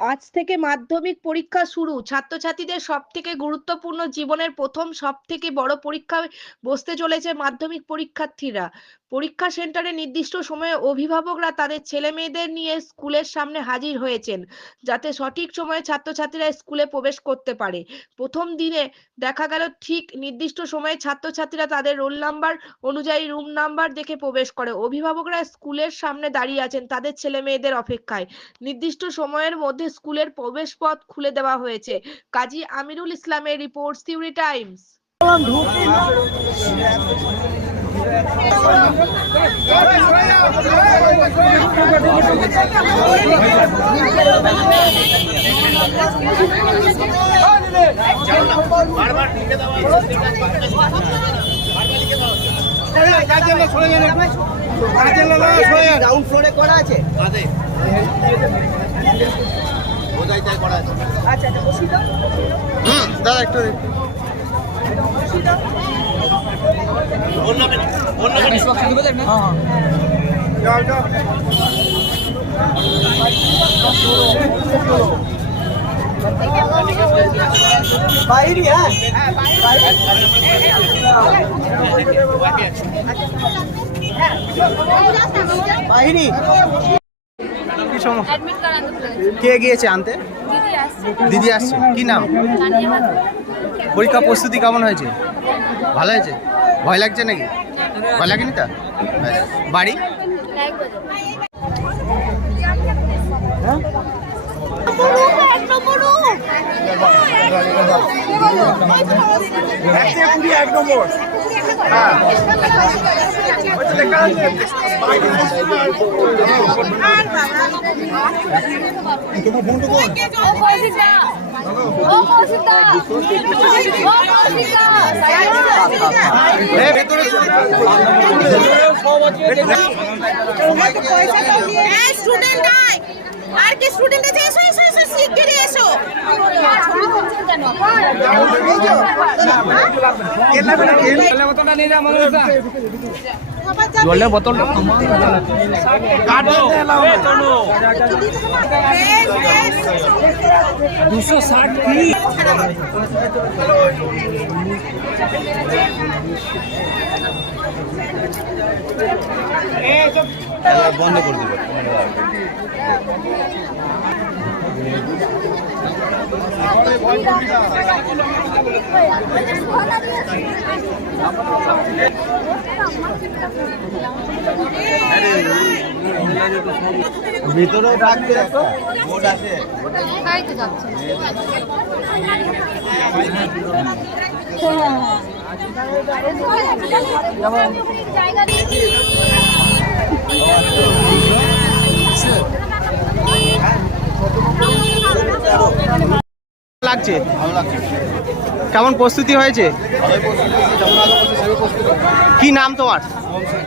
আজ থেকে মাধ্যমিক পরীক্ষা শুরু। ছাত্রছাত্রীদের সব থেকে গুরুত্বপূর্ণ জীবনের প্রথম সব থেকে বড় পরীক্ষায় বসতে চলেছে মাধ্যমিক পরীক্ষার্থীরা। পরীক্ষা সেন্টারে নির্দিষ্ট সময়ে অভিভাবকরা তাদের ছেলে মেয়েদের নিয়ে স্কুলের সামনে হাজির হয়েছেন, যাতে সঠিক সময়ে ছাত্রছাত্রীরা স্কুলে প্রবেশ করতে পারে। প্রথম দিনে দেখা গেল ঠিক নির্দিষ্ট সময়ে ছাত্রছাত্রীরা তাদের রোল নাম্বার অনুযায়ী রুম নাম্বার দেখে প্রবেশ করে। অভিভাবকরা স্কুলের সামনে দাঁড়িয়ে আছেন তাদের ছেলে মেয়েদের অপেক্ষায়। নির্দিষ্ট সময়ের মধ্যে স্কুলের প্রবেশ পথ খুলে দেওয়া হয়েছে। কাজী আমিরুল ইসলামের রিপোর্ট সিউরি টাইমস। গ্রাউন্ড ফ্লোরে করা আছে। বোঝাই তাই করা আছে হুম দাদা একটু। বাইরে হ্যাঁ। বাইরে। কি সমস্যা কে গিয়েছে আনতে? দিদি আসছে। কি নাম? পরীক্ষা প্রস্তুতি কেমন হয়েছে? ভালো হয়েছে? ভয় লাগছে নাকি? ভয় লাগেনি তা? বাড়ি? এক বাজে ও কৌশিকদা ও কৌশিকদা ও কৌশিকদা এ, ভেতরে স্টুডেন্ট আর কি স্টুডেন্ট আছে এসো এসো এসো। জলের বোতলটা বেশ, বেশ। বন্ধ করে দেবো ভিতরেও রাখবে একটা? বোর্ড আছে। তাই তো যাচ্ছে। জায়গা দিয়েছি লাগছে? ভালো লাগছে। কেমন প্রস্তুতি হয়েছে? কি নাম তোমার?